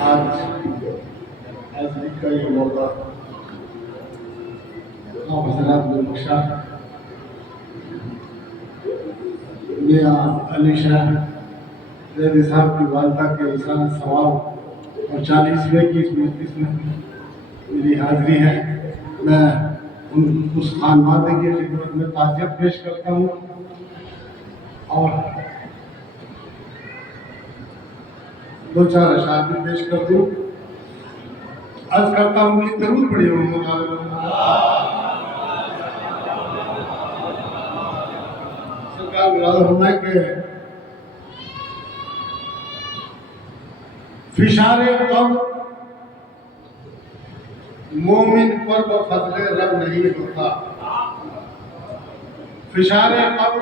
आज हाजिरी का ये मौका आप हजरात ने बख्शा। मियाँ अली शाह जैदी साहब की वालदा के इंसान सवाल और 40वें की इस मजलिस में मेरी हाजिरी है। मैं उस खानवादे की खिदमत में ताज़ियत पेश करता हूँ और दो चार अशार भी पेश कर दूँ। अर्ज करता हूँ कि जरूर पड़ी हूँ सरकार के फिशारे कब मोमिन पर वो फजले रब नहीं होता। फिशारे कब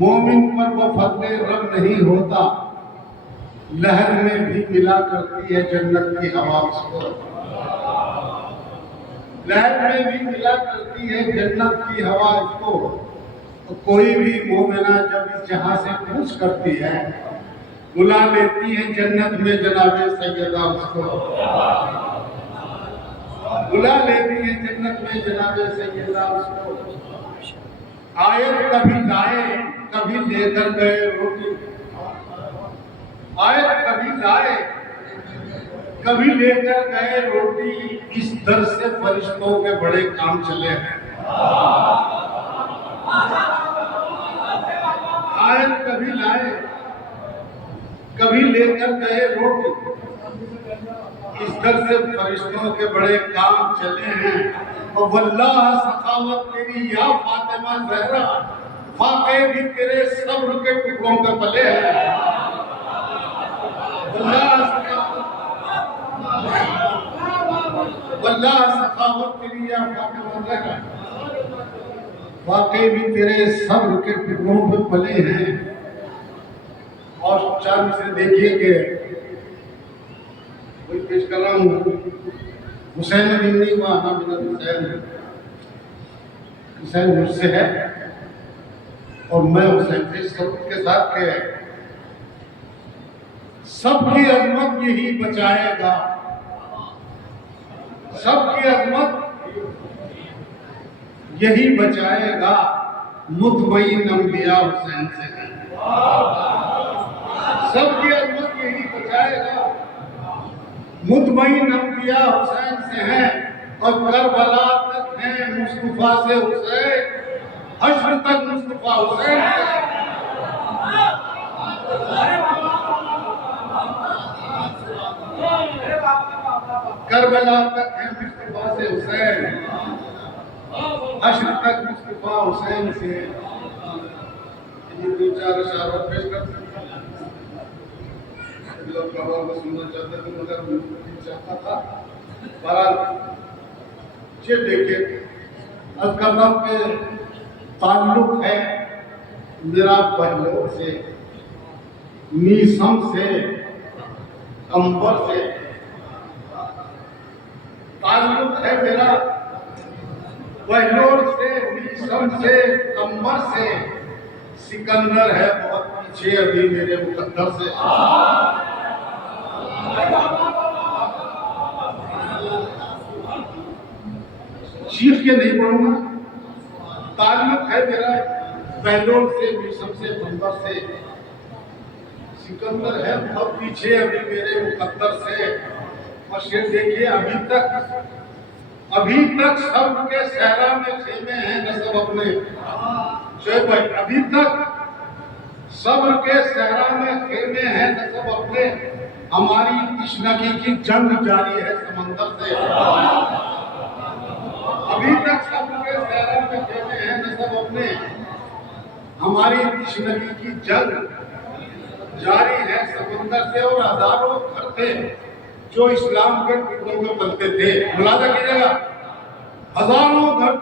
मोमिन पर वो फजले रब नहीं होता। लहर में भी मिला करती है जन्नत की हवा उसको। लहर में भी मिला करती है जन्नत की हवा इसको। तो कोई भी मोमिना जब इस जहां से कूच करती है बुला लेती है जन्नत में जनाबे सैयदा उसको। बुला लेती है जन्नत में जनाबे सैयदा उसको। आयत कभी लाए कभी लेकर गए रोटी। आयत कभी लाए कभी लेकर गए रोटी। इस दर से फरिश्तों के बड़े काम चले हैं। आयत कभी लाए कभी लेकर गए रोटी। इस दर से फरिश्तों के बड़े काम चले हैं। और वल्लाह सखावत तेरी या फातिमा ज़हरा वाकई भी तेरे सब्र के टुकड़ों के पले हैं। वल्लाह सखावत तेरी या फातिमा ज़हरा वाकई भी तेरे सब्र के टुकड़ों पे पले हैं। और चार से देखिए कि कोई पेश कर रहा हूँ। हुसैन बिन्नी व आना बिन हुसैन। हुसैन मुझसे है और मैं हुसैन से सबूत के साथ के सबकी अजमत यही बचाएगा। सबकी अजमत यही बचाएगा। मुतमईन अंबिया हुसैन से है। सबकी अजमत यही बचाएगा। मुतमईन अंबिया हुसैन से हैं और करबला तक हैं मुस्तफा से हुसैन। हश्र तक मुस्तफा हुसैन से। करबला तक हैं मुस्तफा से हुसैन। हश्र तक मुस्तफा हुसैन से। ये दो चार इशारा पेश करते हैं। लोग सुनना चाहते थे मगर चाहता था। बहरहाल ये देखिए अज़करनाम के ताल्लुक है मेरा बहलों से मीसम से अंबर से। ताल्लुक है मेरा बहलों से मीसम से अंबर से। सिकंदर है बहुत पीछे अभी मेरे मुकद्दर से। चीख के नहीं पढ़ूंगा। ताल्लुक है मेरा बहलों से मीसम से अंबर से। सिकंदर है बहुत पीछे अभी मेरे मुकद्दर से। और शेर देखिए अभी तक सब के सहरा में खेमे हैं नसब अपने। शेर भाई अभी तक सब्र के सहरा में खेमे हैं नसब अपने। हमारी तशनगी की जंग जारी है समंदर से। अभी तक सब्र के सहरा में खेमे हैं नसब अपने। हमारी तशनगी की जंग जारी है समंदर से। और हजारों घर थे जो इस्लाम के टुकड़ों में पलते थे। मुलाजा कीजिएगा। हजारों घर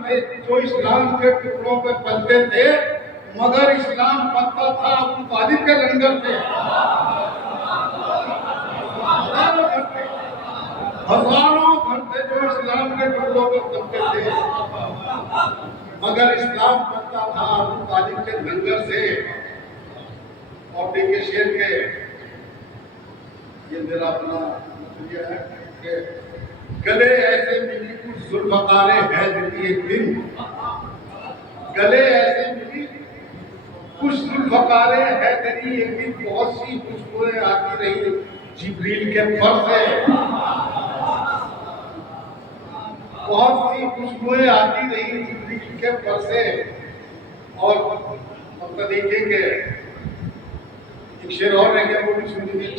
थे जो इस्लाम के टुकड़ों पे पलते थे मगर इस्लाम पलता था अबू तालिब के लंगर से। हजारों घर थे जो इस्लाम के टुकड़ों पे पलते थे मगर इस्लाम पलता था अबू तालिब के लंगर से। मोटी के शेर के ये मेरा अपना नजरिया है कि गले ऐसे मिली कुछ जुल्फकारे है दिल एक दिन, गले ऐसे मिली कुछ जुल्फकारे है दिल एक दिन, बहुत सी खुशबुएं आती रही जिब्रील के फर से, बहुत सी खुशबुएं आती रही जिब्रील के फर से। और मतलब देखिए कि एक शेर और रह गया, वो भी सुन लीजिए।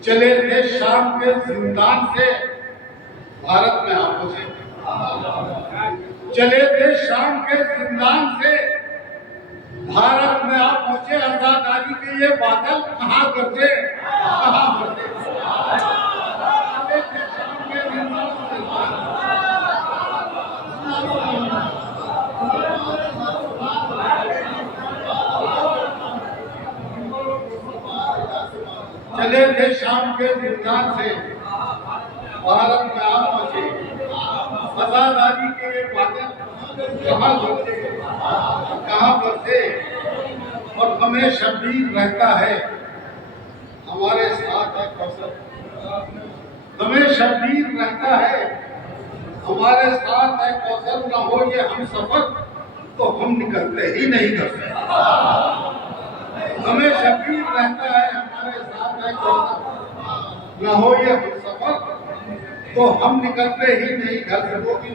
चले थे शाम के जिंदान से भारत में आप पहुंचे, चले थे शाम के जिंदान से भारत में आप पहुंचे, आजादी के ये बादल कहाँ करते, कहाँ करते। चले थे शाम के जिंदान से, चले थे शाम के जिंदान से भारत में आप पहुंचे, आजादी के ये बादल कहाँ करते, कहाँ करते। और हमें शब्बीर रहता है हमारे साथ है कौशल, हमें शब्बीर रहता है हमारे साथ है कौशल, न हो ये हम सफर तो हम निकलते ही नहीं घर से। हमें शब्बीर रहता है हमारे साथ है कौशल, न हो ये हम सफर तो हम निकलते ही नहीं घर से। वो भी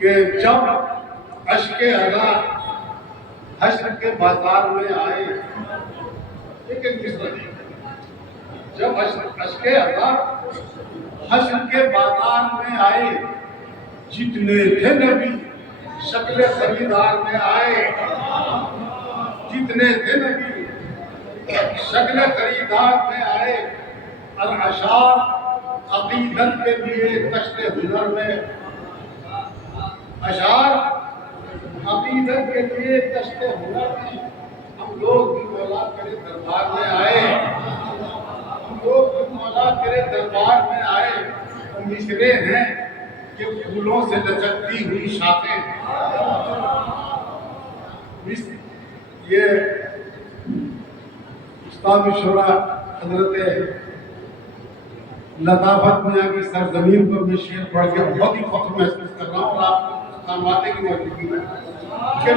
कि जब अश्के अदा हश्र के बाजार में आए, लेकिन जब अश्के अदा हश्र के बाजार में आए, जितने थे नबी शक्ल खरीदार में आए, जितने थे नबी शक्ल खरीदार में आए। अल अशार अकीदत के लिए तश्ते हुनर में, अशार अकीदत के लिए तश्ते हुनर में हम लोग भी मौला करे दरबार में आए, हम लोग भी मौला करे दरबार में आए। तो मिसरे हैं कि फूलों से लचकती हुई शाखें, ये उस्ताद शुरा हजरत लताफत मियां की सरजमीन पर मैं शेर पढ़ के बहुत ही फख्र महसूस कर रहा हूँ। और आप खानवाते की मौजूदगी में कि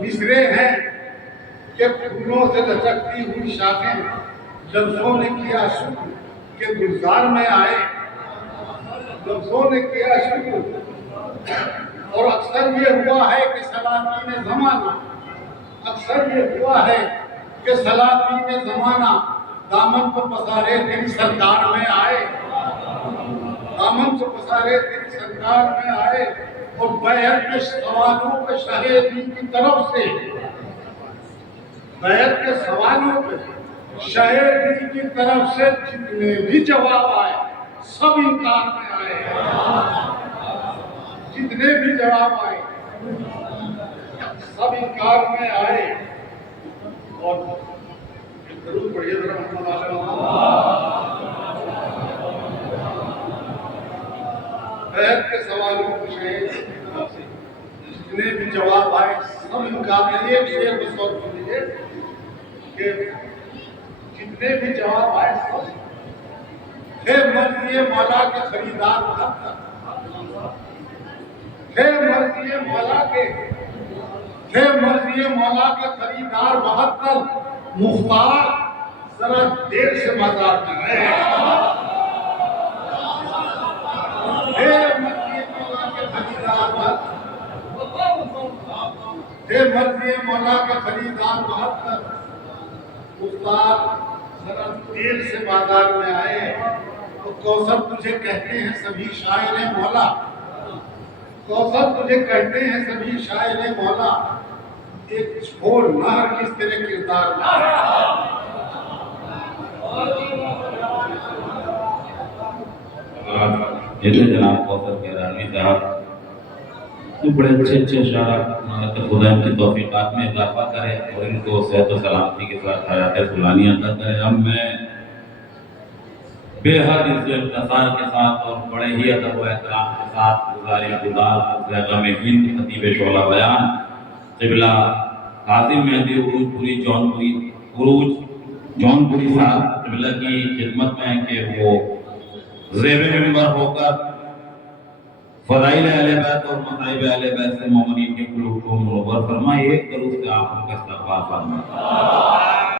मिसरे हैं कि फूलों से लचकती हुई शाखें लफ्जों ने किया शुक्र के गुलजार में आए, लफ्जों ने किया शुक्र। और अक्सर ये हुआ है कि सलातीन ज़माना, अक्सर ये हुआ है कि सलातीन ज़माना दामन को पसारे तेरी सरकार में आए, दामन को पसारे तेरी सरकार में आए। और बैत के सवालों पे शाहिदी की तरफ से, बैत के सवालों पे शाहिदी की तरफ से जितने भी जवाब आए सब इनकार में आए, जितने भी जवाब आए सब इनकार में आए। और जरूर पढ़िए बैत के सवालों को जितने भी जवाब आए सब इनकार में। एक शेर बस और सुन लीजिए कि जितने भी जवाब आए सब थे मर्ज़ी मौला के खरीदार, थे मर्ज़ी मौला के, थे मर्ज़ी मौला के खरीदार 72 मुख्तार जरा देर से बाजार में आए, थे मर्ज़ी मौला के खरीदार, थे मर्ज़ी मौला के खरीदार 72 मुख्तार जरा देर से बाजार में आए। तो कौसर तुझे कहते हैं सभी शायर मौला, कौसर तुझे कहते हैं सभी शायर मौला, एक छोड़ नहर किस तेरे किरदार में। जनाब कौसर के रानी साहब जो बड़े अच्छे इशारा खुदा इनकी तौफीक़ात में इजाफा करे और इनको सेहत और सलामती के साथ हयात फुलानी अता करे। अब मैं बेहद इज़्ज़त-ए-क़सार के साथ और बड़े ही अदब व एहतराम के साथ गुज़ारिश गुज़ार गम हिंद खतीब शोला बयान क़िबला कासिम मेहदी उरूजपुरी जौनपुरी साहब क़िबला की खिदमत में कि वो ज़ेब मिंबर होकर फ़ज़ाइल अहले बैत और मसाइब अहले बैत से मोमिनीन के क़ुलूब को मुनव्वर फरमाए। एक दरूद से आप उनका इस्तक़बाल फरमाएं।